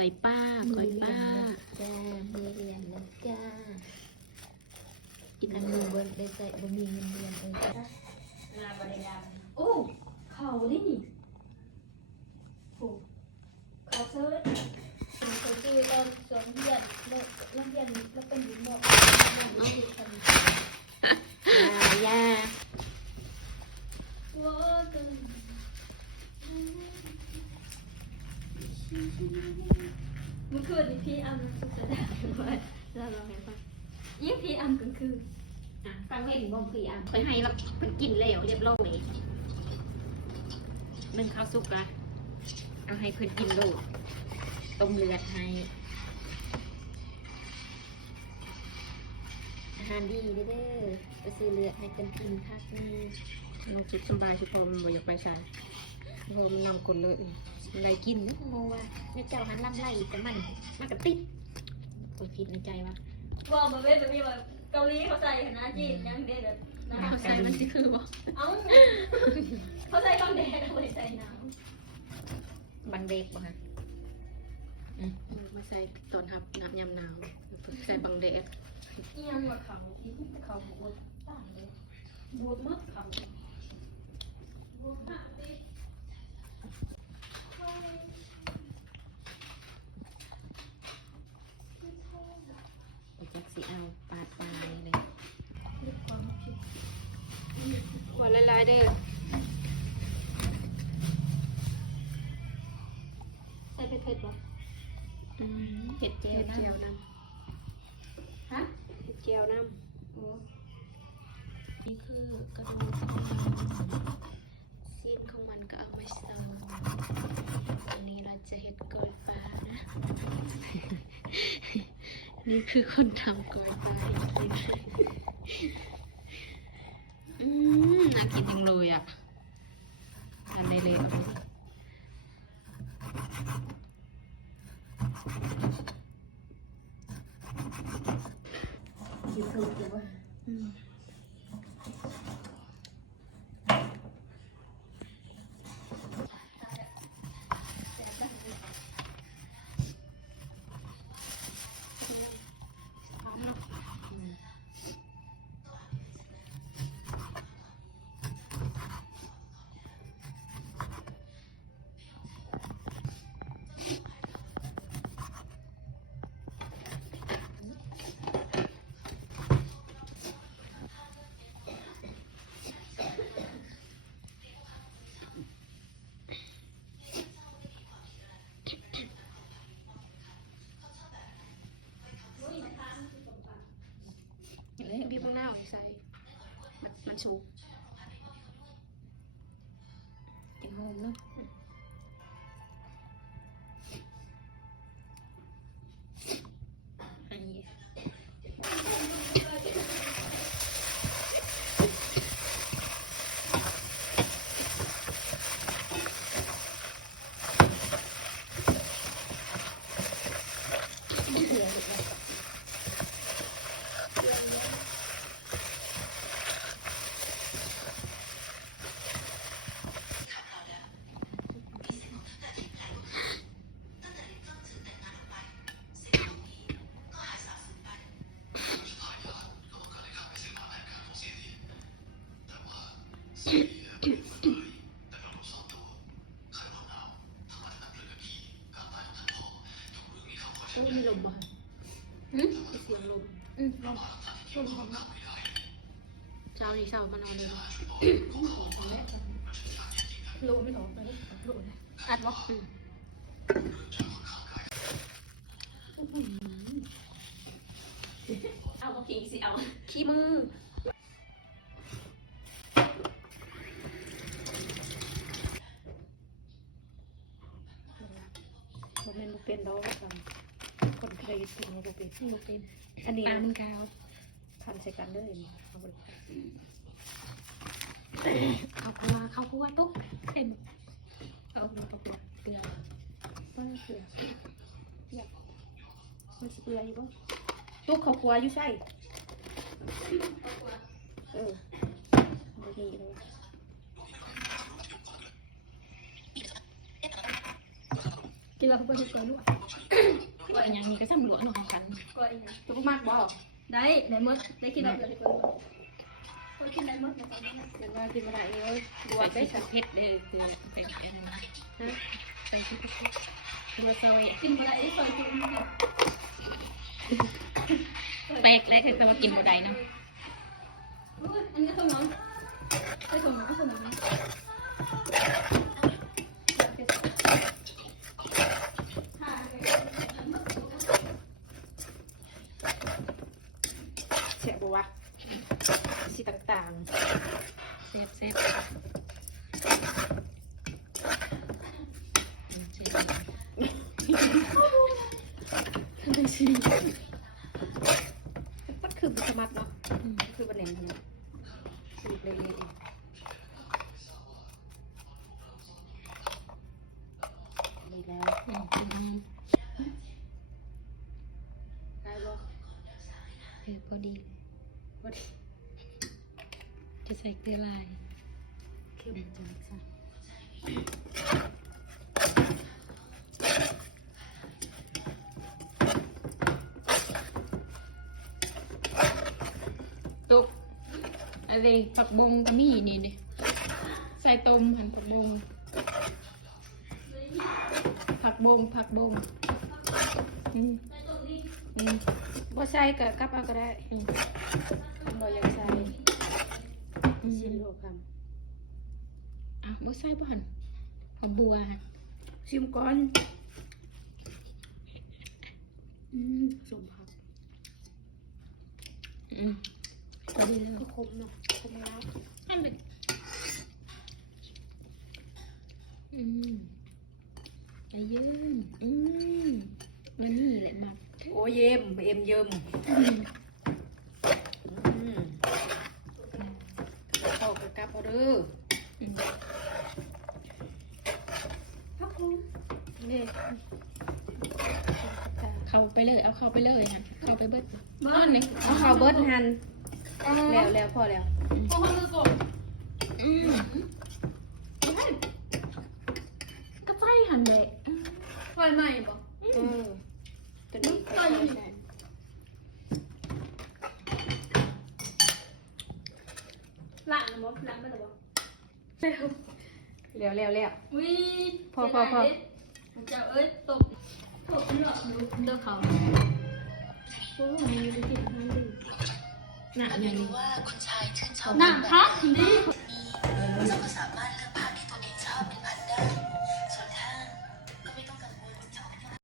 อยป้าก้อยป้าจ้ามือเรียนนะจ้ากิน อันนึงบนได้ใส่บนมีเงินเดือนจ้าง านบริการโอ้เขาได้นี่โอ้เขาเซิร์ชเขาคือตอนสอนเรียนแล้วเรียนแล้วเป็นหญิงบอกเรียนไม่ถูกกันยาว่ากันเมื่อคืนนี้พี่อัมสุดจะได้ไหมเราลองให้ฟังยิ่งพี่อัมกลางคืนฟังเพลงบ่มพี่ไปให้แล้วเพิ่นกินแล้วเรียบร้อยนึ่งข้าวสุกละเอาให้เพิ่นกินโลดต้มเลือดให้อาหารดีเด้อไปซื้อเลือดให้กันกินพักนี่น้องสุดสบายสุดพอมันบ่อยากไปใส่พอมันนำคนเลยอะไรกิน โมว่าแม่เจ้าหันลำไล่แต่มันกระติดคนคิดในใจว่า บอกมาเว้ยแบบนี้ว่าเกาหลีเขาใส่นะจีนยังเด็ดนะ เขาใส่มันสิคือบ่ เอ้าเขาใส่บางแดดเขาใส่หนาว บางเด็กบ่ฮะ มาใส่ตอนทับน้ำยำหนาวใส่บังแดด อีหยังว่าเขาที่เขาบวชต่างเลยบวชมากเขาบวชมากเลย ไปจักสิเอาปาดปลายเลย วันลายๆเด้อ ใส่เผ็ดๆป่ะ เห็ดเจล เห็ด นะ เจียวน้ ฮะ ำเห็ดเจียวน้ โอ้ ำนี่คือกระดูกซีนของมันก็เอามาใส่อันนี้เราจะเห็ดกล้อยปลานะ นี่คือคนทำกล้อยปลาน่ากินจังเลยอ่ะทานได้เลยเอาเลยคิดถูกหรือว่า บีบมะนาวใส่มันสุกกินหอมเนาะอันนี้มีลมบ่เสียงลมลมหอม เช้านี้เช้ามานอนเลย ลมไม่หอมเลยลมอัดวะเอาพิงสิเอา ขี้มือมันเป็นดอกกันคนเคยกินมันก็เป็นอันนี้มันกาวคันใส่กันเลยเอาปลาข้าวคั่วตุ๊กเต็มเอาปลาเกลือมันเกลือมันเกลืออยู่ป่ะตุ๊กข้าวคั่วอยู่ใส่ดีเลย กินแล้วไปก่อนด้วย ว่าอย่างนี้ก็ซ้ำหลวงของกัน ก่อนนะ ตัวมากบ่ ได้หมดได้กินแล้วไปก่อนก็กินได้หมดนะตอนนี้ มันว่ากินบ่ได้เลยบว ใส่ ช พริ ได้ ก สัก เผ็ดเด้อคือเป็นอะไรนะใส่พริกเผ็ดตัวซอย กินมาได้ซอยจุ่ม แปลกเลยคือแต่ว่ากินบ่ได้นะ อันนี้ส่งน้องไปส่งน้องส่งน้อง เสียบ่วะสีต่าง เซ็บเซ็บๆมันคือบุษมัดเนาะคือบันเนมเนี่ยสูตรเล็กๆดีแล้วได้บ่ พอดี พอดี จะใส่เกลือลาย เข้มจังค่ะ ตุกอะไรผักบงก็มีนี่ดิใส่ต้มหั่นผักบงอืม บ่ใส่ก็กลับเอาก็ได้คำบ่อยากใส่ชิ้นโลค อ่ะบ่ใส่บ่หั่นผักบัวหั่น ำชิมก่อนสมผัก พอดีแล้ว ก็คมเนาะคมแล้ว หั่นไปใจเย็นวันนี้แหละมัก โอ้เยี่ยมเยิ้มเข้ากับกลับเอาเด้อนี่ เข้าไปเลยเอาเข้าไปเลยหั่นเข้าไปเบิดนอนนี่ เอาข้าวเบิร์ดหั่นแล้วพอแล้ว โอ้โหมือกด ก็ใส่หั่นแหละ ไฟไหม้บ่ ตัวนี้ใส่ ล้างนะบ่ล้างไปแล้วบ่ แล้ว อุ้ยเจ้าเอ้ยตกเนาะเลิกเขา โอ้มีไปกินทานดี หน้าอย่างนี้ น้ำพักดี